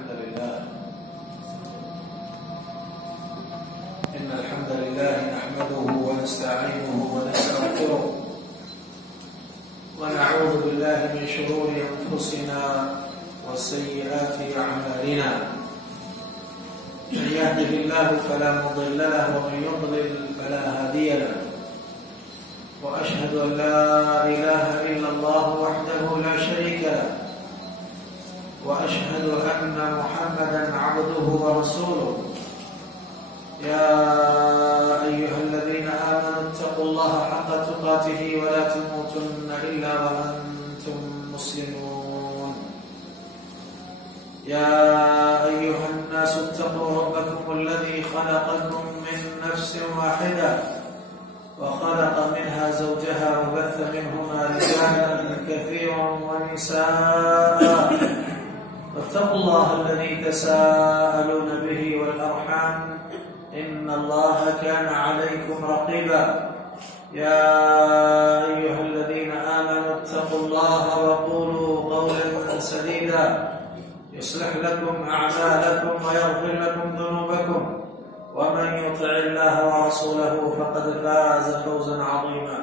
الحمد لله نحمده ونستعينه ونستغفره ونعوذ بالله من شرور أنفسنا وسيئات أعمالنا من يهده الله فلا مضل له ومن يضلل فلا هادي له وأشهد أن لا إله إلا الله وحده لا شريك له وأشهد أن محمدا عبده ورسوله يا أيها الذين آمنوا اتقوا الله حق تقاته ولا تموتن إلا وأنتم مسلمون يا أيها الناس اتقوا ربكم الذي خلقكم من نفس واحدة وخلق منها زوجها وبث منهما رجالا كثيرا ونساء واتقوا الله الذي تساءلون به والأرحام إن الله كان عليكم رقيبا يا أيها الذين آمنوا اتقوا الله وقولوا قولا سديدا يصلح لكم أعمالكم ويغفر لكم ذنوبكم ومن يطع الله ورسوله فقد فاز فوزا عظيما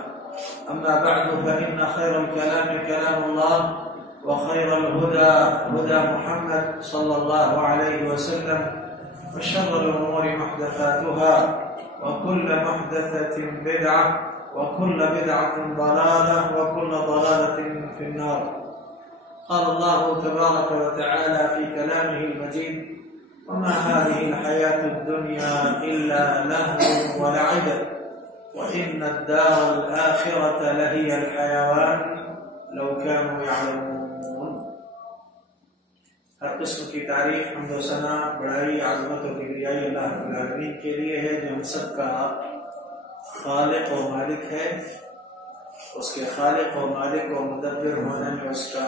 أما بعد فإن خير الكلام كلام الله وخير الهدى هدى محمد صلى الله عليه وسلم وشر الأمور محدثاتها وكل محدثة بدعة وكل بدعة ضلالة وكل ضلالة في النار. قال الله تبارك وتعالى في كلامه المجيد وما هذه الحياة الدنيا إلا لهو ولعب وإن الدار الآخرة لهي الحيوان لو كانوا يعلمون. ہر قسم کی تعریف حمد و ثنا بڑائی عظمت و کبریائی اللہ رب العالمین کے لیے ہے جو ہم سب کا خالق و مالک ہے. اس کے خالق و مالک و مدبر ہونے میں اس کا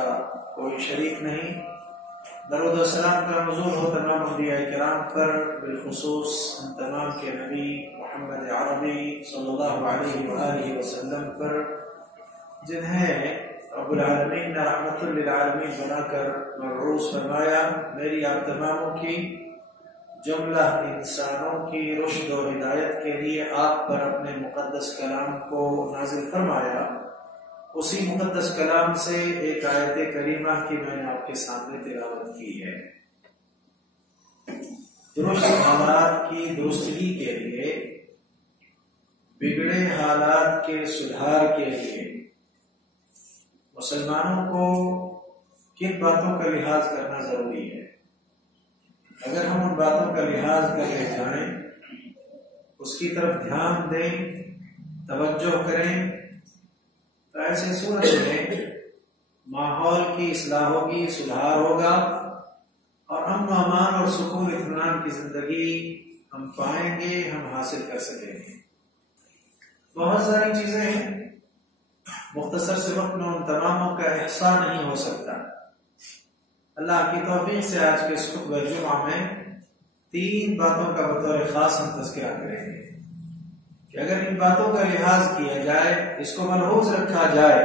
کوئی شریک نہیں. درود و سلام کا نزول ہو تمام انبیاء کرام پر، بالخصوص ہم تمام کے نبی محمد عربی صلی اللہ علیہ وآلہ وسلم پر، جنہیں رب العالمین نے رحمت للعالمین بنا کر مبعوث فرمایا. میری آپ تماموں کی، جملہ انسانوں کی رشد و ہدایت کے لیے آپ پر اپنے مقدس کلام کو نازل فرمایا. اسی مقدس کلام سے ایک آیت کریمہ کی میں نے آپ کے سامنے تلاوت کی ہے. درست حالات کی درستگی کے لیے، بگڑے حالات کے سدھار کے لیے مسلمانوں کو کن باتوں کا لحاظ کرنا ضروری ہے. اگر ہم ان باتوں کا لحاظ کر کے جائیں، اس کی طرف دھیان دیں، توجہ کریں، تو ایسے صورت میں ماحول کی اصلاح ہوگی، سدھار ہوگا، اور امن و امان اور سکون اطمینان کی زندگی ہم پائیں گے، ہم حاصل کر سکیں گے. بہت ساری چیزیں ہیں، مختصر سے وقت میں ان تماموں کا احصاء نہیں ہو سکتا. اللہ کی توفیق سے آج کے اس خطبہ جمعہ میں 3 باتوں کا بطور خاص ہم تذکرہ کریں گے کہ اگر ان باتوں کا لحاظ کیا جائے، اس کو ملحوظ رکھا جائے،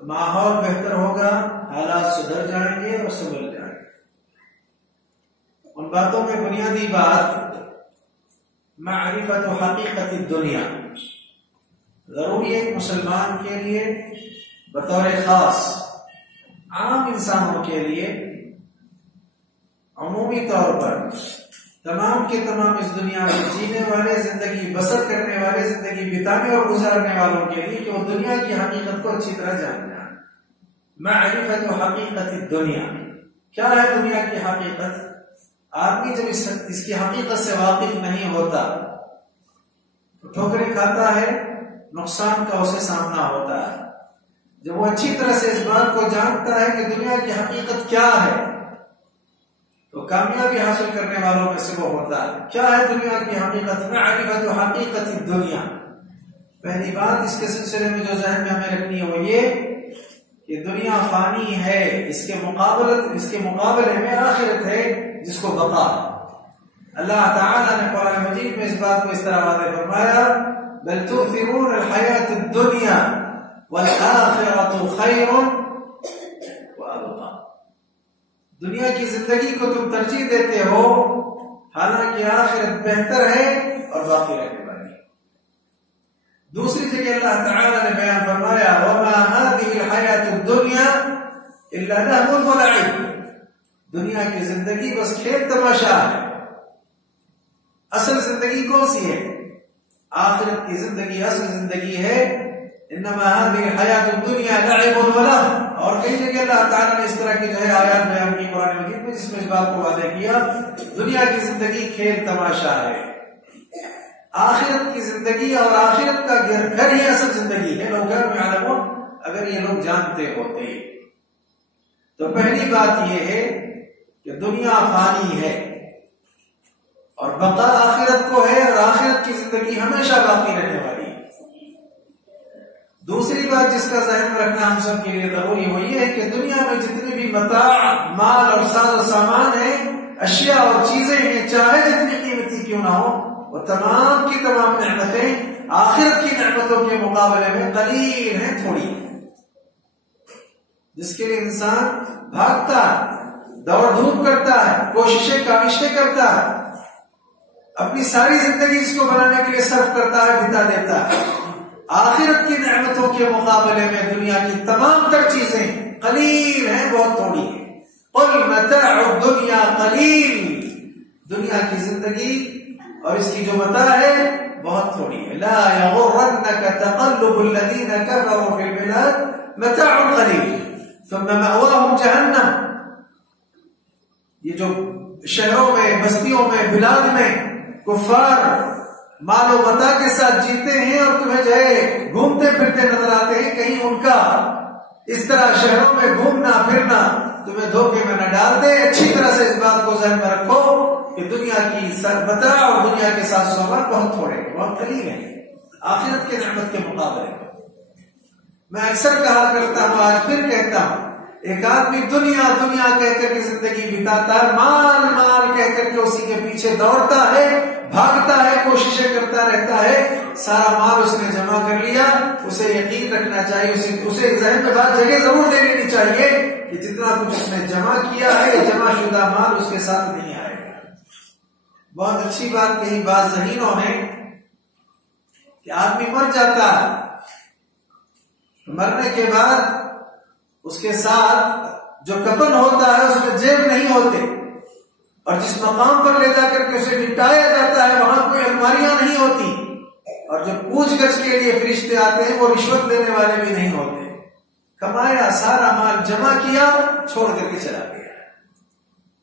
تو ماحول بہتر ہوگا، حالات سدھر جائیں گے اور سنبھل جائیں گے. ان باتوں میں بنیادی بات معرفت و حقیقت الدنیا. ضروری ہے مسلمان کے لیے بطور خاص، عام انسانوں کے لیے عمومی طور پر، تمام کے تمام اس دنیا میں جینے والے، زندگی بسر کرنے والے، زندگی بتانے اور گزارنے والوں کے لیے کہ وہ دنیا کی حقیقت کو اچھی طرح جان جائیں. معرفت و حقیقت الدنیا. کیا ہے دنیا کی حقیقت؟ آدمی جب اس کی حقیقت سے واقف نہیں ہوتا تو ٹھوکریں کھاتا ہے، نقصان کا اسے سامنا ہوتا ہے. جب وہ اچھی طرح سے اس بات کو جانتا ہے کہ دنیا کی حقیقت کیا ہے تو کامیابی حاصل کرنے والوں میں سے وہ ہوتا ہے. کیا ہے دنیا کی حقیقت؟ معرفت و حقیقت الدنیا. پہلی بات اس کے سلسلے میں جو ذہن میں ہمیں رکھنی ہے وہ یہ کہ دنیا فانی ہے، اس کے مقابلے میں آخرت ہے جس کو بقا. اللہ تعالیٰ نے قرآن مجید میں اس بات کو اس طرح واضح فرمایا، بل تؤثرون الحیاة الدنیا والآخرة خیر وابقا. دنیا کی زندگی کو تم ترجیح دیتے ہو، حالانکہ آخرت بہتر ہے اور باقی رہنے والی۔ دوسری جگہ اللہ تعالی نے بیان فرمایا وَمَا هَذِهِ الْحَيَاةُ الدُّنْيَا إِلَّا لَهْوٌ وَلَعِبٌ، دنیا کی زندگی بس کھیل تماشا ہے۔ اصل زندگی کون سی ہے؟ آخرت کی زندگی اصل زندگی ہے۔ انما هذه الحیات الدنیا لعب ولهو، اور کئی جگہ اللہ تعالیٰ نے اس طرح کی جو ہے آیات بیان کی قرآن مجید میں، جس میں اس بات کو واضح کیا دنیا کی زندگی کھیل تماشا ہے، آخرت کی زندگی اور آخرت کا گھر ہی اصل زندگی ہے۔ لو كانوا يعلمون، اگر یہ لوگ جانتے ہوتے۔ تو پہلی بات یہ ہے کہ دنیا فانی ہے اور بقا آخرت کو ہے، اور آخرت کی زندگی ہمیشہ باقی رہنے والی۔ دوسری بات جس کا ذہن میں رکھنا ہم سب کے لیے ضروری وہ یہ ہے کہ دنیا میں جتنے بھی متاع، مال اور ساز و سامان ہیں، اشیاء اور چیزیں ہیں، چاہے جتنی قیمتی کیوں نہ ہو، وہ تمام کی تمام نعمتیں آخرت کی نعمتوں کے مقابلے میں قلیل ہیں، تھوڑی ہیں۔ جس کے لیے انسان بھاگتا ہے، دوڑ دھوپ کرتا ہے، کوششیں کاوشیں کرتا ہے، اپنی ساری زندگی اس کو بنانے کے لیے صرف کرتا ہے، بتا دیتا ہے، آخرت کی نعمتوں کے مقابلے میں دنیا کی تمام تر چیزیں قلیل ہیں، بہت تھوڑی ہیں۔ قل متاع الدنیا قلیل، دنیا کی زندگی اور اس کی جو متاع ہے بہت تھوڑی ہے۔ لا یغرنک تقلب الذین کفروا فی البلاد متاع قلیل ثم مأواہم جہنم، یہ جو شہروں میں، بستیوں میں، بلاد میں کفار مال و متاع کے ساتھ جیتے ہیں اور تمہیں جو ہے گھومتے پھرتے نظر آتے ہیں، کہیں ان کا اس طرح شہروں میں گھومنا پھرنا تمہیں دھوکے میں نہ ڈال دے۔ اچھی طرح سے اس بات کو ذہن میں رکھو کہ دنیا کی متاع اور دنیا کے ساتھ سامان بہت تھوڑے، بہت قلیل ہیں آخرت کے نعمت کے مقابلے میں۔ میں اکثر کہا کرتا ہوں، آج پھر کہتا ہوں، ایک آدمی دنیا دنیا کہہ کر کے زندگی بتاتا ہے، مال مال کہہ کر کے اسی کے پیچھے دوڑتا ہے، بھاگتا ہے، کوششیں کرتا رہتا ہے، سارا مال اس نے جمع کر لیا۔ اسے یقین رکھنا چاہیے، اسے ذہن میں بات جگہ ضرور دے لینی چاہیے کہ جتنا کچھ اس نے جمع کیا ہے، یہ جمع شدہ مال اس کے ساتھ نہیں آئے گا۔ بہت اچھی بات کہی بعض ذہینوں نے کہ آدمی مر جاتا ہے، مرنے کے بعد اس کے ساتھ جو کفن ہوتا ہے اس میں جیب نہیں ہوتے، اور جس مقام پر لے جا کر کے اسے لٹایا جاتا ہے وہاں کوئی الماریاں نہیں ہوتی، اور جو پوچھ گچھ کے لیے فرشتے آتے ہیں وہ رشوت لینے والے بھی نہیں ہوتے۔ کمایا، سارا مال جمع کیا، چھوڑ کر کے چلا گیا۔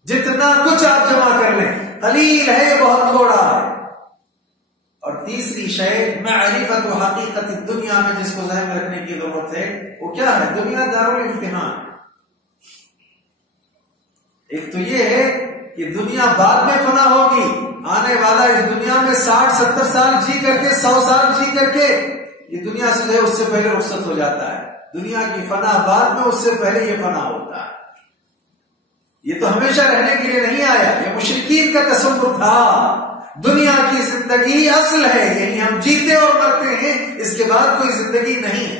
جتنا کچھ آپ جمع کر لیں قلیل ہے، بہت تھوڑا ہے۔ اور تیسری شے معرفت و حقیقت دنیا میں جس کو ذہن میں رکھنے کی ضرورت ہے وہ کیا ہے؟ دنیا دارالامتحان۔ ایک تو یہ ہے کہ دنیا بعد میں فنا ہوگی، آنے والا اس دنیا میں 60-70 سال جی کر کے، 100 سال جی کر کے یہ دنیا سے جو ہے اس سے پہلے رخصت ہو جاتا ہے۔ دنیا کی فنا بعد میں، اس سے پہلے یہ فنا ہوتا ہے۔ یہ تو ہمیشہ رہنے کے لیے نہیں آیا، یہ مشرکین کا تصور تھا۔ دنیا کی زندگی اصل ہے، یعنی ہم جیتے اور مرتے ہیں، اس کے بعد کوئی زندگی نہیں ہے۔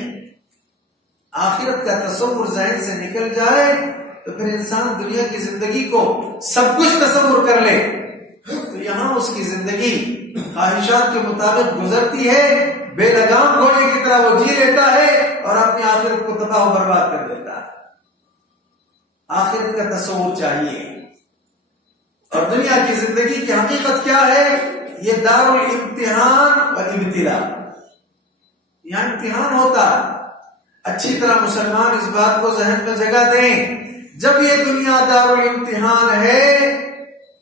آخرت کا تصور ذہن سے نکل جائے تو پھر انسان دنیا کی زندگی کو سب کچھ تصور کر لے تو یہاں اس کی زندگی خواہشات کے مطابق گزرتی ہے، بے لگام گھوڑے کی طرح وہ جی لیتا ہے اور اپنی آخرت کو تباہ و برباد کر دیتا ہے۔ آخرت کا تصور چاہیے۔ اور دنیا کی زندگی کی حقیقت کیا ہے؟ یہ دارالامتحان و ابتلاء، یہاں امتحان ہوتا ہے۔ اچھی طرح مسلمان اس بات کو ذہن میں جگہ دیں، جب یہ دنیا دارالامتحان ہے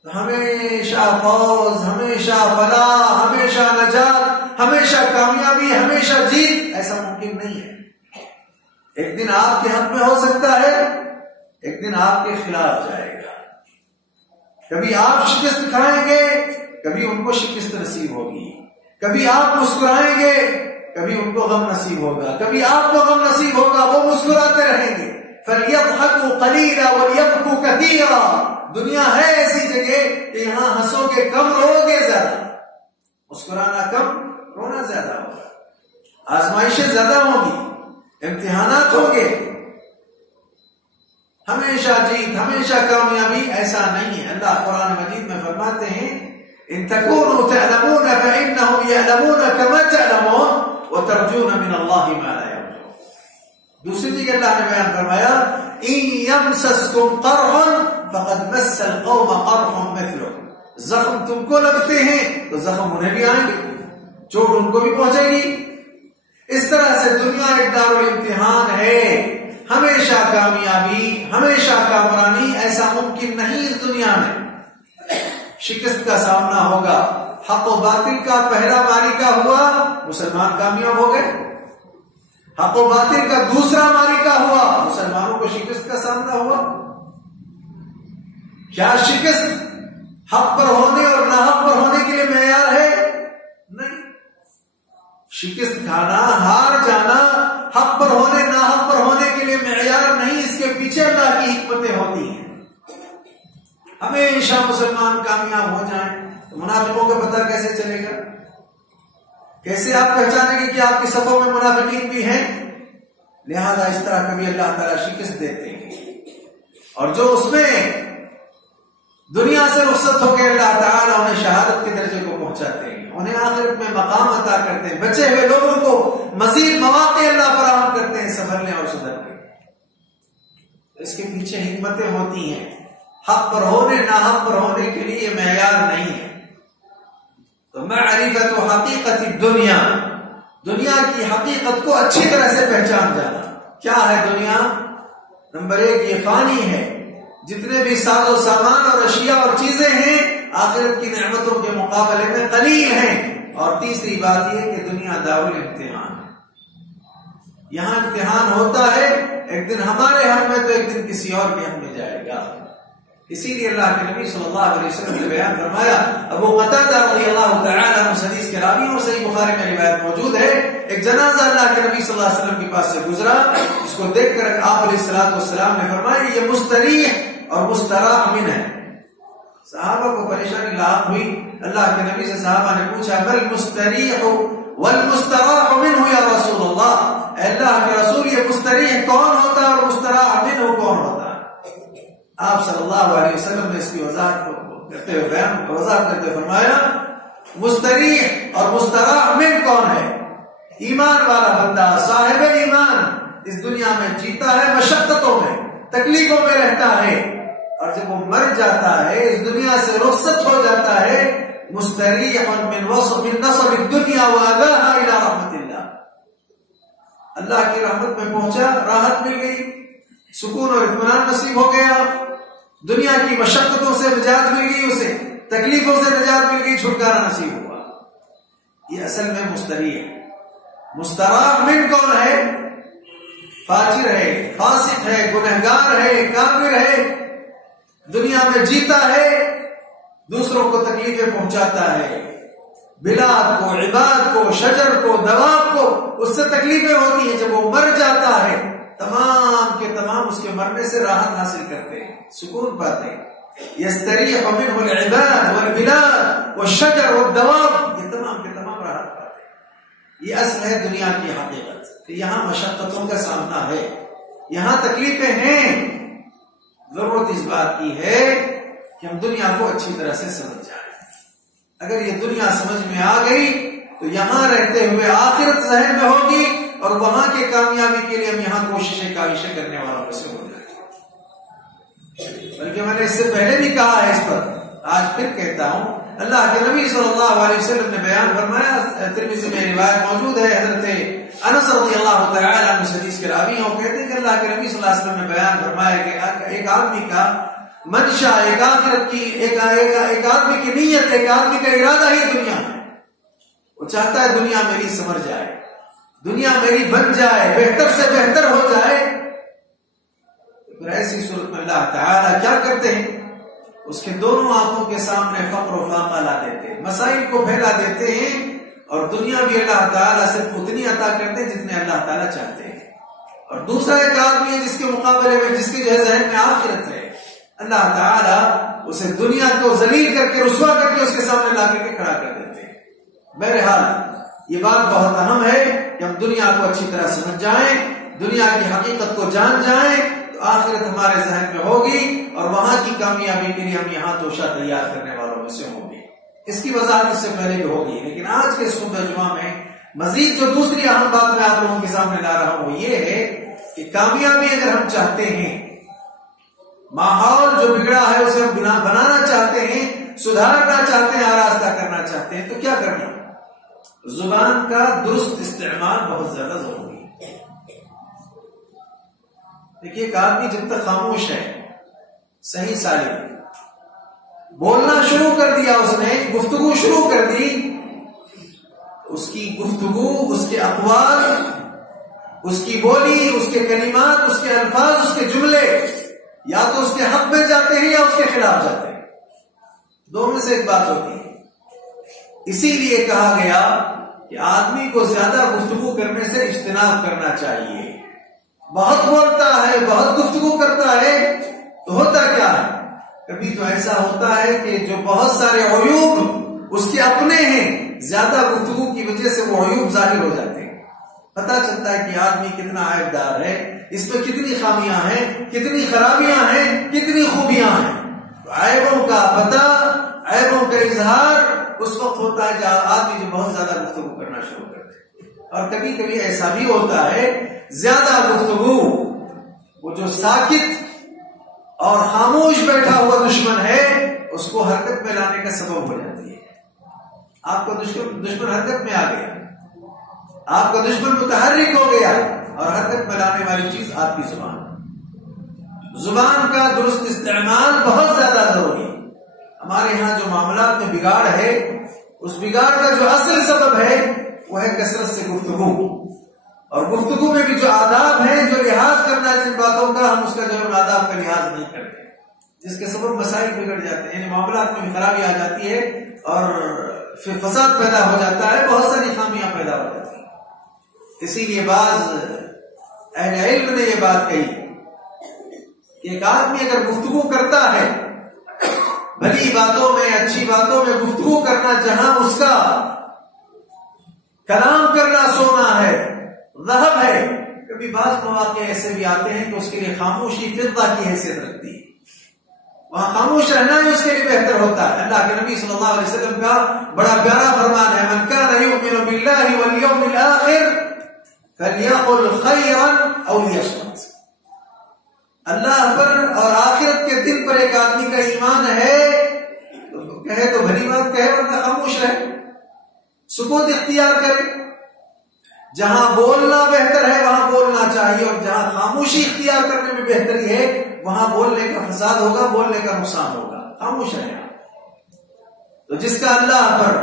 تو ہمیشہ فوز، ہمیشہ فلاح، ہمیشہ نجات، ہمیشہ کامیابی، ہمیشہ جیت ایسا ممکن نہیں ہے۔ ایک دن آپ کے حق میں ہو سکتا ہے، ایک دن آپ کے خلاف جائے گا۔ کبھی آپ شکست کھائیں گے، کبھی ان کو شکست نصیب ہوگی، کبھی آپ مسکرائیں گے، کبھی ان کو غم نصیب ہوگا، کبھی آپ کو غم نصیب ہوگا، وہ مسکراتے رہیں گے۔ فَلْيَضْحَكُوا قَلِيلًا وَلْيَبْكُوا كَثِيرًا، دنیا ہے ایسی جگہ کہ یہاں ہنسو گے کم، رو گے زیادہ، مسکرانا کم، رونا زیادہ ہوگا، آزمائشیں زیادہ ہوں گی، امتحانات ہوں گے۔ ہمیشہ جیت، ہمیشہ کامیابی، ایسا نہیں ہے۔ اللہ قرآن مجید میں فرماتے ہیں ان تکونوا تعلمون فانهم يعلمون كما تعلمون وترجون من الله ما لا يرجون۔ دوسری جگہ اللہ نے بیان فرمایا ان يمسسكم قرح فقد مس القوم قرح مثله، زخم تم کو لگتے ہیں تو زخم انہیں بھی آئیں گے، چوٹ ان کو بھی پہنچے گی۔ اس طرح سے دنیا ایک دارالامتحان ہے، ہمیشہ کامیابی، ہمیشہ کامرانی ایسا ممکن نہیں۔ اس دنیا میں شکست کا سامنا ہوگا۔ حق و باطل کا پہلا معرکہ ہوا، مسلمان کامیاب ہو گئے۔ حق و باطل کا دوسرا معرکہ ہوا، مسلمانوں کو شکست کا سامنا ہوا۔ کیا شکست حق پر ہونے اور ناحق پر ہونے کے لیے معیار ہے؟ نہیں۔ شکست کھانا، ہار جانا حق پر ہونے ناحق پر ہونے کے لیے معیار نہیں، اس کے پیچھے اللہ کی حکمتیں ہوتی ہیں۔ ہمیشہ مسلمان کامیاب ہو جائیں تو منافقوں کا پتہ کیسے چلے گا؟ کیسے آپ پہچانیں گے کہ آپ کی صفوں میں منافقین بھی ہیں؟ لہذا اس طرح کبھی اللہ تعالیٰ شکست دیتے ہیں، اور جو اس میں دنیا سے رخصت ہو کے اللہ تعالیٰ انہیں شہادت کے درجے کو پہنچاتے ہیں، انہیں آخرت میں مقام عطا کرتے ہیں، بچے ہوئے لوگوں کو مزید مواقع اللہ فراہم کرتے ہیں سنبھلنے اور سدھرنے۔ اس کے پیچھے حکمتیں ہوتی ہیں۔ حق پر ہونے ناحق پر ہونے کے لیے یہ معیار نہیں ہے۔ تو معرفت و حقیقت الدنیا، دنیا کی حقیقت کو اچھی طرح سے پہچان جانا۔ کیا ہے دنیا؟ نمبر 1 یہ فانی ہے، جتنے بھی ساز و سامان اور اشیاء اور چیزیں ہیں آخرت کی نعمتوں کے مقابلے میں قلیل ہیں۔ اور تیسری بات یہ کہ دنیا دارالامتحان ہے، یہاں امتحان ہوتا ہے، ایک دن ہمارے حق میں تو ایک دن کسی اور کے حق میں جائے گا۔ اسی لیے اللہ کے نبی صلی اللہ علیہ وسلم نے بیان فرمایا، ابو قتادہ رضی اللہ تعالی عنہ حدیث کے راوی اور صحیح بخاری میں روایت موجود ہے، ایک جنازہ اللہ کے نبی صلی اللہ علیہ وسلم کے پاس سے گزرا، اس کو دیکھ کر آپ علیہ السلام نے فرمایا یہ مستریح اور مستراح من ہے۔ صحابہ کو پریشانی لاحق ہوئی، اللہ کے نبی سے صحابہ نے پوچھا بل مستریح والمستراح منه یا رسول اللہ، اے اللہ کے رسول یہ مستریح کون ہوتا ہے اور مستراح منه کون ہوتا ہے؟ آپ صلی اللہ علیہ وسلم نے اس کی وضاحت کرتے ہوئے فرمایا مستریح اور مستراح من کون ہے؟ ایمان والا بندہ، صاحب ایمان، اس دنیا میں جیتا ہے، مشقتوں میں تکلیفوں میں رہتا ہے، اور جب وہ مر جاتا ہے اس دنیا سے رخصت ہو جاتا ہے، مستریح من نصب الدنیا وأذاها الى رحمت اللہ، اللہ کی رحمت میں پہنچا، راحت مل گئی، سکون اور اطمینان نصیب ہو گیا، دنیا کی مشقتوں سے نجات مل گئی، اسے تکلیفوں سے نجات مل گئی، چھٹکارا نصیب ہوا۔ یہ اصل میں مستریح ہے۔ مستراح من کون ہے؟ فاجر ہے، فاسق ہے، گنہگار ہے، کافر ہے، دنیا میں جیتا ہے، دوسروں کو تکلیفیں پہنچاتا ہے، بلاد کو، عباد کو، شجر کو، دواب کو اس سے تکلیفیں ہوتی ہیں، جب وہ مر جاتا ہے تمام کے تمام اس کے مرنے سے راحت حاصل کرتے ہیں، سکون پاتے ہیں۔ یستریح منہ العباد والبلاد والشجر والدواب، یہ تمام کے تمام راحت پاتے ہیں۔ یہ اصل ہے دنیا کی حقیقت کہ یہاں مشقتوں کا سامنا ہے، یہاں تکلیفیں ہیں۔ ضرورت اس بات کی ہے کہ ہم دنیا کو اچھی طرح سے سمجھ جائیں۔ اگر یہ دنیا سمجھ میں آ گئی تو یہاں رہتے ہوئے آخرت ذہن میں ہوگی، اور وہاں کی کامیابی کے لیے ہم یہاں کوششیں کاوشیں کرنے والوں میں سے ہو جائیں گے۔ بلکہ میں نے اس سے پہلے بھی کہا ہے، اس پر آج پھر کہتا ہوں، اللہ کے نبی صلی اللہ علیہ وسلم نے بیان فرمایا، ترمذی میں روایت موجود ہے، حضرت انس رضی اللہ تعالی عنہ حدیث کے راوی ہیں، وہ کہتے ہیں کہ اللہ کے نبی صلی اللہ علیہ وسلم نے بیان فرمایا کہ ایک آدمی کا منشا، ایک آخرت کی ایک آدمی کی نیت، ایک آدمی کا ارادہ ہی دنیا ہے، وہ چاہتا ہے دنیا میری سنور جائے، دنیا میری بن جائے، بہتر سے بہتر ہو جائے۔ پھر ایسی صورت میں اللہ تعالیٰ کیا کرتے ہیں؟ اس کے دونوں آنکھوں کے سامنے فقر و فاقہ لا دیتے ہیں، مسائل کو پھیلا دیتے ہیں، اور دنیا بھی اللہ تعالیٰ صرف اتنی عطا کرتے ہیں جتنے اللہ تعالیٰ چاہتے ہیں۔ اور دوسرا ایک آدمی ہے جس کے مقابلے میں، جس کے جو ہے ذہن میں آخرت ہے، اللہ تعالیٰ اسے دنیا کو ذلیل کر کے، رسوا کر کے اس کے سامنے لا کر کے کھڑا کر دیتے ہیں۔ بہرحال یہ بات بہت اہم ہے کہ ہم دنیا کو اچھی طرح سمجھ جائیں، دنیا کی حقیقت کو جان جائیں، تو تو آخرت ہمارے ذہن میں ہوگی اور وہاں کی کامیابی کے لیے ہم یہاں توشہ تیار کرنے والوں میں سے ہوں گے. اس کی وضاحت اس سے پہلے بھی ہوگی، لیکن آج کے اس خطبہ جمعہ میں مزید جو دوسری اہم بات میں آپ لوگوں کے سامنے لا رہا ہوں وہ یہ ہے کہ کامیابی اگر ہم چاہتے ہیں، ماحول جو بگڑا ہے اسے ہم بنانا چاہتے ہیں، سدھارنا چاہتے ہیں، آراستہ کرنا چاہتے ہیں، تو کیا کرنا؟ زبان کا درست استعمال بہت زیادہ ضروری ہے. دیکھیے ایک آدمی جب تک خاموش ہے، صحیح سالم بولنا شروع کر دیا، اس نے گفتگو شروع کر دی، اس کی گفتگو، اس کے اقوال، اس کی بولی، اس کے کلمات، اس کے الفاظ، اس کے جملے یا تو اس کے حق میں جاتے ہیں یا اس کے خلاف جاتے ہیں. دو میں سے ایک بات ہوتی ہے. اسی لیے کہا گیا کہ آدمی کو زیادہ گفتگو کرنے سے اجتناب کرنا چاہیے. بہت بولتا ہے، بہت گفتگو کرتا ہے تو ہوتا کیا ہے؟ کبھی تو ایسا ہوتا ہے کہ جو بہت سارے عیوب اس کے اپنے ہیں، زیادہ گفتگو کی وجہ سے وہ عیوب ظاہر ہو جاتے ہیں. پتہ چلتا ہے کہ آدمی کتنا عیب دار ہے، اس میں کتنی خامیاں ہیں، کتنی خرابیاں ہیں، کتنی خوبیاں ہیں. تو عیبوں کا پتہ، عیبوں کا اظہار اس وقت ہوتا ہے جب آدمی جو بہت زیادہ گفتگو کرنا شروع کرتے ہیں. اور کبھی کبھی ایسا بھی ہوتا ہے زیادہ گفتگو وہ جو ساکت اور خاموش بیٹھا ہوا دشمن ہے اس کو حرکت میں لانے کا سبب ہو جاتی ہے. آپ کا دشمن حرکت میں آ گیا، آپ کا دشمن متحرک ہو گیا، اور حرکت میں لانے والی چیز آپ کی زبان. زبان کا درست استعمال بہت زیادہ ضروری ہے. ہمارے ہاں جو معاملات میں بگاڑ ہے، اس بگاڑ کا جو اصل سبب ہے وہ ہے کثرت سے گفتگو. اور گفتگو میں بھی جو آداب ہیں، جو لحاظ کرنا ہے جن باتوں کا، ہم اس کا جو آداب کا لحاظ نہیں کرتے، جس کے سبب مسائل بگڑ جاتے ہیں، یعنی معاملات میں بھی خرابی آ جاتی ہے اور پھر فساد پیدا ہو جاتا ہے، بہت ساری خامیاں پیدا ہو جاتی ہیں. اسی لیے بعض اہل علم نے یہ بات کہی کہ ایک آدمی اگر گفتگو کرتا ہے، بھلی باتوں میں، اچھی باتوں میں گفتگو کرنا، جہاں اس کا کلام کرنا سونا ہے، ذہب ہے، کبھی بعض مواقع ایسے بھی آتے ہیں کہ اس کے لیے خاموشی فضہ کی حیثیت رکھتی ہے. وہاں خاموش رہنا ہی اس کے لیے بہتر ہوتا ہے. اللہ کے نبی صلی اللہ علیہ وسلم کا بڑا پیارا فرمان ہے، من کان یؤمن باللہ والیوم الآخر فلیقل خیرا او لیصمت. اللہ پر اور آخرت کے دن پر ایک آدمی کا ایمان ہے تو کہے تو بھلی بات کہے، ورنہ خاموش رہے، سکوت اختیار کرے. جہاں بولنا بہتر ہے وہاں بولنا چاہیے، اور جہاں خاموشی اختیار کرنے میں بہتری ہے وہاں بولنے کا فساد ہوگا، بولنے کا نقصان ہوگا. خاموش رہنا. تو جس کا اللہ پر،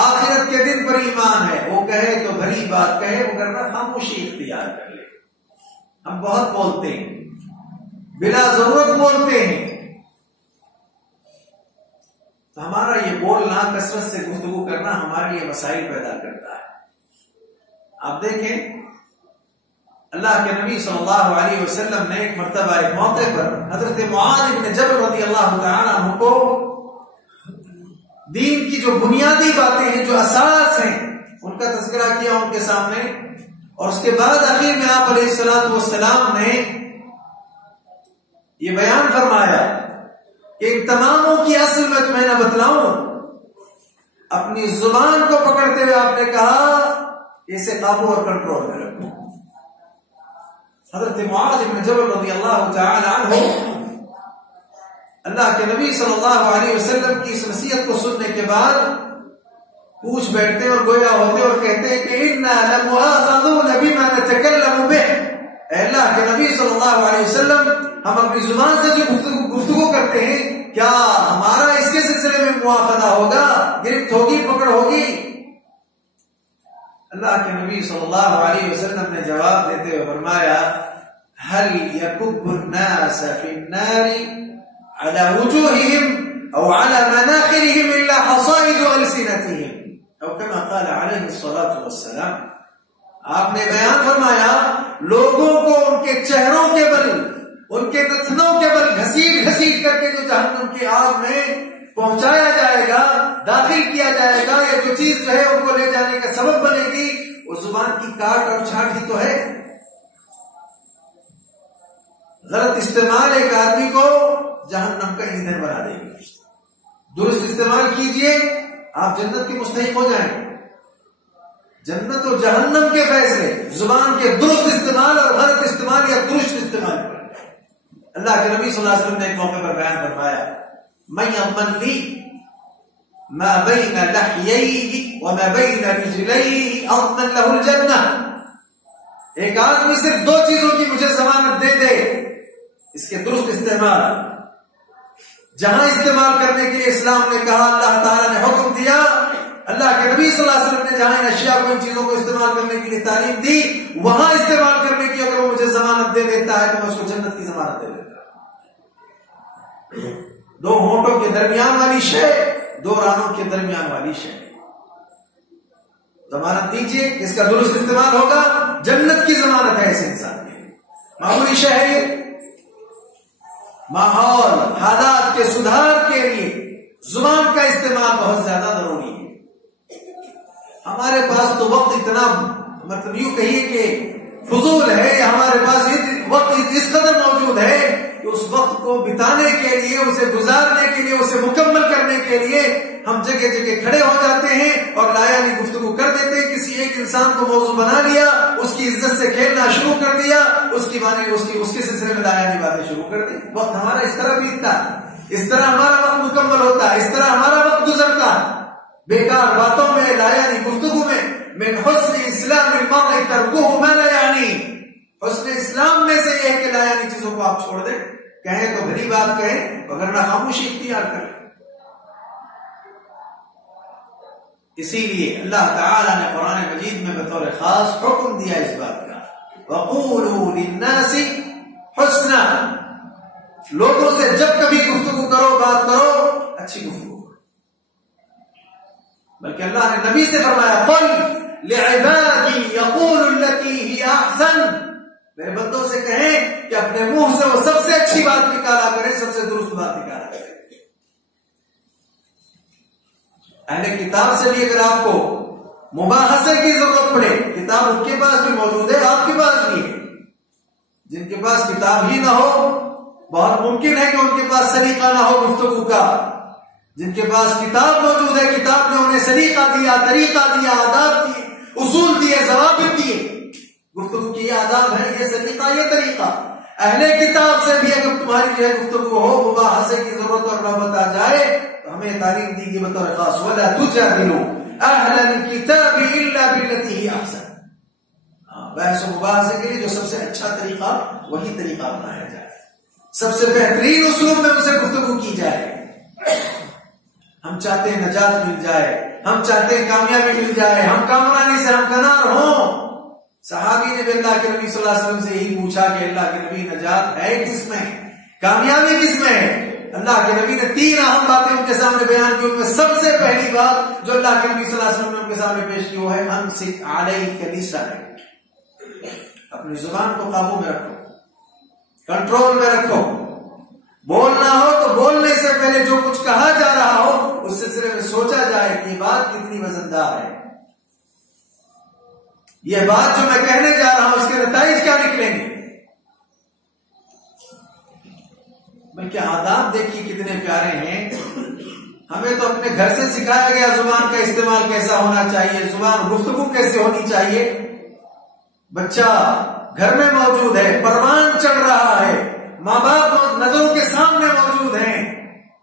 آخرت کے دن پر ایمان ہے، وہ کہے تو بھلی بات کہے، وہ کرنا خاموشی اختیار کر لے. ہم بہت بولتے ہیں، بلا ضرورت بولتے ہیں، تو ہمارا یہ بولنا، کثرت سے گفتگو کرنا ہمارے لیے مسائل پیدا کرتا ہے. آپ دیکھیں اللہ کے نبی صلی اللہ علیہ وسلم نے ایک مرتبہ ایک موقع پر حضرت معاذ بن جبل رضی اللہ تعالیٰ عنہ کو دین کی جو بنیادی باتیں ہیں، جو اساس ہیں، ان کا تذکرہ کیا ان کے سامنے. اور اس کے بعد آخر میں آپ علیہ الصلوۃ والسلام نے یہ بیان فرمایا کہ ان تماموں کی اصل میں تمہیں نہ بتلاؤں. اپنی زبان کو پکڑتے ہوئے آپ نے کہا اسے قابو اور کنٹرول میں رکھو. حضرت معاذ بن جبل رضی اللہ تعالی عنہ اللہ کے نبی صلی اللہ علیہ وسلم کی اس نصیحت کو سننے کے بعد پوچھ بیٹھتے اور گویا ہوتے اور کہتے ہیں کہ انا لمؤاخذون بما نتكلم به. اے اللہ کے نبی صلی اللہ علیہ وسلم، ہم اپنی زبان سے جو گفتگو کرتے ہیں، کیا ہمارا اس کے سلسلے میں مواخذہ ہوگا، گرفت ہوگی، پکڑ ہوگی؟ اللہ کے نبی صلی اللہ علیہ وسلم نے جواب دیتے ہوئے فرمایا هل يكب الناس في النار على وجوههم او على مناخرهم الا حصائد السنتهم او كما قال عليه الصلاة والسلام. آپ نے بیان فرمایا لوگوں کو ان کے چہروں کے بل، ان کے نتنوں کے بل گھسیٹ گھسیٹ کر کے جو جہنم کی آگ میں پہنچایا جائے گا، داخل کیا جائے گا، یا جو چیز جو ہے ان کو لے جانے کا سبب بنے گی، وہ زبان کی کاٹ اور چھاٹ ہی تو ہے. غلط استعمال ایک آدمی کو جہنم کا ایندھن بنا دے گی. درست استعمال کیجئے آپ جنت کے مستحق ہو جائیں. جنت و جہنم کے فیصلے زبان کے درست استعمال اور غلط استعمال یا درست استعمال پر. اللہ کے نبی صلی اللہ علیہ وسلم نے ایک موقع پر بیان فرمایا من یضمن لی ما بین لحییہ وما بین رجلیہ اضمن لہ الجنہ. ایک آدمی صرف دو چیزوں کی مجھے ضمانت دے دے، اس کے درست استعمال. جہاں استعمال کرنے کے لیے اسلام نے کہا، اللہ تعالیٰ نے حکم دیا، اللہ کے نبی صلی اللہ علیہ وسلم نے جہاں ان اشیاء کو ان چیزوں کو استعمال کرنے کے لیے تعلیم دی، وہاں استعمال کرنے کی اگر وہ مجھے ضمانت دے دیتا ہے تو میں اس کو جنت کی ضمانت دے دیتا. دو ہونٹوں کے درمیان والی شے، دو رانوں کے درمیان والی شے، ضمانت دیجیے، اس کا درست استعمال ہوگا، جنت کی ضمانت ہے اس انسان کی. معمولی شے ہے، ماحول حالات کے سدھار کے لیے زبان کا استعمال بہت زیادہ ضروری ہے. ہمارے پاس تو وقت اتنا، مطلب یوں کہیے کہ فضول ہے، ہمارے پاس وقت اس قدر موجود ہے کہ اس وقت کو بتانے کے لیے، اسے گزارنے کے لیے، اسے مکمل کرنے کے لیے ہم جگہ جگہ کھڑے ہو جاتے ہیں اور لایانی گفتگو کر دیتے ہیں. کسی ایک انسان کو موضوع بنا لیا، اس کی عزت سے کھیلنا شروع کر دیا، اس کے سلسلے میں لایانی باتیں شروع کر دی. وقت ہمارا اس طرح بیتتا ہے، اس طرح ہمارا وقت مکمل ہوتا ہے، اس طرح ہمارا وقت گزرتا ہے بیکار باتوں میں، لایانی گفتگو میں. من حسن اسلام المرء ترکہ ما لا یعنی. حسن اسلام میں سے یہ ہے کہ لایانی چیزوں کو آپ چھوڑ دیں. کہیں تو بھلی بات کہیں، وگرنہ خاموشی اختیار کریں. اسی لیے اللہ تعالی نے قرآن مجید میں بطور خاص حکم دیا اس بات کا، وَقُولُوا لِلنَّاسِ حُسْنًا. لوگوں سے جب کبھی گفتگو کرو، بات کرو، اچھی گفتگو کرو. بلکہ اللہ نے نبی سے فرمایا قُلْ لِعِبَادِي يَقُولُوا الَّتِي هِيَ أَحْسَنُ. میرے بندوں سے کہیں کہ اپنے منہ سے وہ سب سے اچھی بات نکالا کریں، سب سے درست بات نکالا کریں. اہل کتاب سے بھی اگر آپ کو مباحثے کی ضرورت پڑے، کتاب ان کے پاس بھی موجود ہے، آپ کے پاس بھی ہے. جن کے پاس کتاب ہی نہ ہو، بہت ممکن ہے کہ ان کے پاس سلیقہ نہ ہو گفتگو کا. جن کے پاس کتاب موجود ہے، کتاب نے انہیں سلیقہ دیا، طریقہ دیا، آداب دیے، اصول دیے، ضوابط دیے. گفتگو کی یہ آداب ہے، یہ سلیقہ، یہ طریقہ. اہل کتاب سے بھی اگر تمہاری جو ہے گفتگو ہو، مباحثے کی ضرورت اور نوبت آ جائے تو ہمیں تعلیم دی گئی بطور خاص وَلَا تُجَادِلُوا أَهْلَ الْكِتَابِ إِلَّا بِالَّتِي هِيَ أَحْسَنُ. بحث و مباحثے کے لیے جو سب سے اچھا طریقہ، وہی طریقہ اپنایا جائے، سب سے بہترین اسلوب میں ان سے گفتگو کی جائے. ہم چاہتے ہیں نجات مل جائے، ہم چاہتے ہیں کامیابی مل جائے، ہم کامرانی سے ہمکنار ہوں. صحابی نے بھی اللہ کے نبی صلی اللہ علیہ وسلم سے یہی پوچھا کہ اللہ کے نبی نجات ہے کس میں، کامیابی کس میں ہے؟ اللہ کے نبی نے 3 اہم باتیں ان کے سامنے بیان کی. ان میں سب سے پہلی بات جو اللہ کے نبی صلی اللہ علیہ وسلم نے ان کے سامنے پیش کی وہ ہے امسک علیک لسانک. اپنی زبان کو قابو میں رکھو، کنٹرول میں رکھو. بولنا ہو تو بولنے سے پہلے جو کچھ کہا جا رہا ہو اس سلسلے میں سوچا جائے کہ یہ بات کتنی وزندار ہے، یہ بات جو میں کہنے جا رہا ہوں اس کے نتائج کیا نکلیں گے. بلکہ آداب دیکھیے کتنے پیارے ہیں. ہمیں تو اپنے گھر سے سکھایا گیا زبان کا استعمال کیسا ہونا چاہیے، زبان گفتگو کیسے ہونی چاہیے. بچہ گھر میں موجود ہے، پروان چڑھ رہا ہے، ماں باپ نظروں کے سامنے موجود ہیں،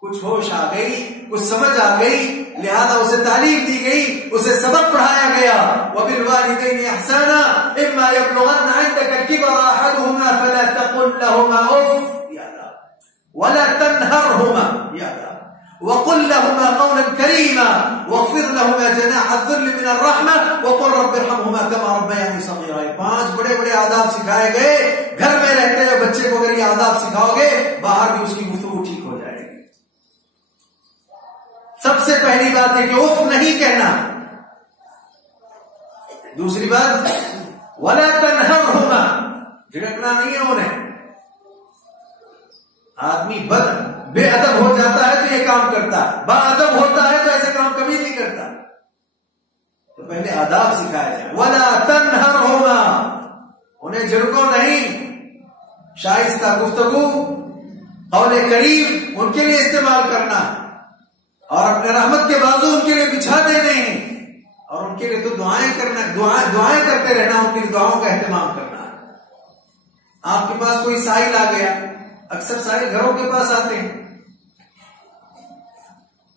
کچھ ہوش آ گئی، کچھ سمجھ آ گئی، لہذا اسے تعلیم دی گئی، اسے سبق پڑھایا گیا. وَبِالْوَالِدَيْنِ إِحْسَانًا إِمَّا يَبْلُغَنَّ عِندَكَ الْكِبَرَ أَحَدُهُمَا فَلَا تَقُل لَّهُمَا أُفٍّ وَلَا تَنْهَرْهُمَا وَقُل لَّهُمَا قَوْلًا كَرِيمًا وَاخْفِضْ لَهُمَا جَنَاحَ الذُّلِّ مِنَ الرَّحْمَةِ وَقُل رَّبِّ ارْحَمْهُمَا كَمَا رَبَّيَانِي صَغِيرًا. 5 بڑے آداب سکھائے گئے. گھر میں رہتے ہوئے بچے کو اگر یہ آداب سکھاؤ گے، باہر بھی اس کی گفتگو ٹھیک ہو جائے گی. سب سے پہلی بات ہے کہ اف نہیں کہنا. دوسری بات وَلَا تَنْهَرْهُمَا، جھڑکنا نہیں ہے انہیں. آدمی بے ادب ہو جاتا ہے تو یہ کام کرتا ہے، با ادب ہوتا ہے تو ایسے کام کبھی نہیں کرتا. تو پہلے آداب سکھایا جائے. وَلَا تَنْهَرْهُمَا، انہیں جھڑکو نہیں، شائستہ گفتگو، قول کریم ان کے لیے استعمال کرنا، اور اپنے رحمت کے بازو ان کے لیے بچھا دینے ہیں، اور ان کے لیے تو دعائیں کرنا، دعائیں کرتے رہنا، ان کی دعاؤں کا اہتمام کرنا۔ آپ کے پاس کوئی سائل آ گیا، اکثر سائل گھروں کے پاس آتے ہیں،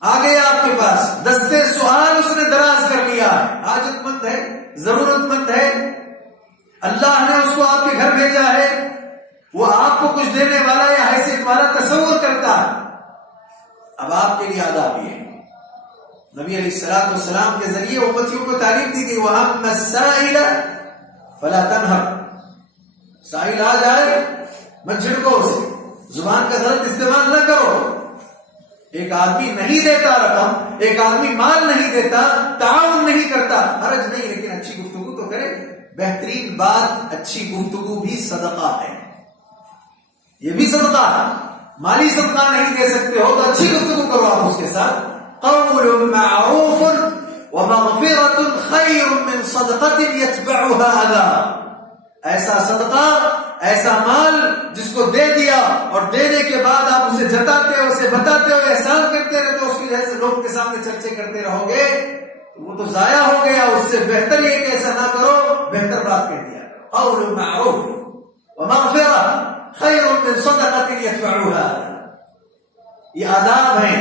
آ گیا آپ کے پاس، دستے سوال اس نے دراز کر لیا ہے، حاجت مند ہے، ضرورت مند ہے، اللہ نے اس کو آپ کے گھر بھیجا ہے، وہ آپ کو کچھ دینے والا یا حیثیت والا تصور کرتا ہے۔ اب آپ کے لیے آداب یہ ہے، نبی علیہ الصلوۃ والسلام کے ذریعے امتیوں کو تعلیم دی گئی، وَأَمَّا السَّائِلَ فَلَا تَنْهَرْ، سائل آ جائے مت جھڑکو اسے، زبان کا غلط استعمال نہ کرو۔ ایک آدمی نہیں دیتا رقم، ایک آدمی مال نہیں دیتا، تعاون نہیں کرتا، حرج نہیں، لیکن اچھی گفتگو تو کرے۔ بہترین بات، اچھی گفتگو بھی صدقہ ہے، یہ بھی صدقہ ہے۔ مالی صدقہ نہیں دے سکتے ہو تو اچھی گفتگو کرو آپ اس کے ساتھ۔ قول معروف ومغفرۃ خیر من صدقۃ یتبعها اذى، ایسا صدقہ، ایسا مال جس کو دے دیا اور دینے کے بعد آپ اسے جتاتے ہو، اسے بتاتے ہو، احسان کرتے رہتے ہو، اس کی وجہ سے لوگ کے سامنے چرچے کرتے رہو گے، وہ تو ضائع ہو گیا۔ اس سے بہتر یہ کہ ایسا نہ کرو، بہتر بات کہہ دیا کرو۔ قول معروف ومغفرۃ خیر من صدقۃ یتبعها، یہ آداب ہیں۔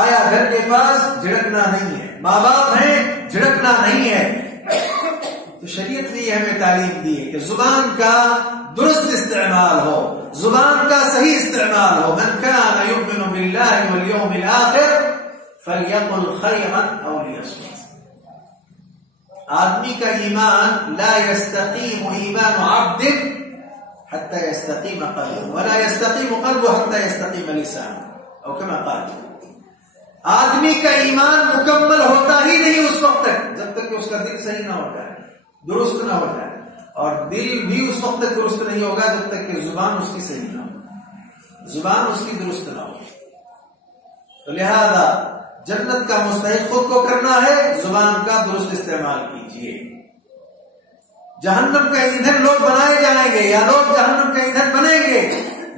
آیا گھر کے پاس جھڑکنا نہیں ہے، ماں باپ ہیں جھڑکنا نہیں ہے، تو شریعت نے ہمیں تعلیم دی ہے کہ زبان کا درست استعمال ہو، زبان کا صحیح استعمال ہو۔ من كان يؤمن بالله واليوم الآخر فليقل خيرا أو ليصمت۔ آدمی کا ایمان لا يستقيم ایمان عبد حتى يستقيم قلبه ولا يستقيم قلبه حتى يستقيم لسانه، او كما قال۔ آدمی کا ایمان مکمل ہوتا ہی نہیں اس وقت تک جب تک کہ اس کا دل صحیح نہ ہو جائے، درست نہ ہو جائے، اور دل بھی اس وقت تک درست نہیں ہوگا جب تک کہ زبان اس کی صحیح نہ ہو، زبان اس کی درست نہ ہو۔ تو لہذا جنت کا مستحق خود کو کرنا ہے، زبان کا درست استعمال کیجیے۔ جہنم کا ایندھن لوگ بنائے جائیں گے یا لوگ جہنم کا ایندھن بنیں گے،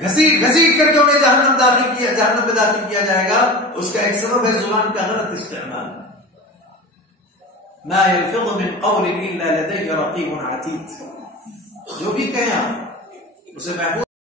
گھسیٹ گھسیٹ کر کے انہیں جہنم میں داخل کیا جائے گا، اس کا ایک سبب ہے زبان کا غلط استعمال۔ ما يلفظ من قول الا لديه رقيب عتيد، جو بھی کہیں آپ اسے محفوظ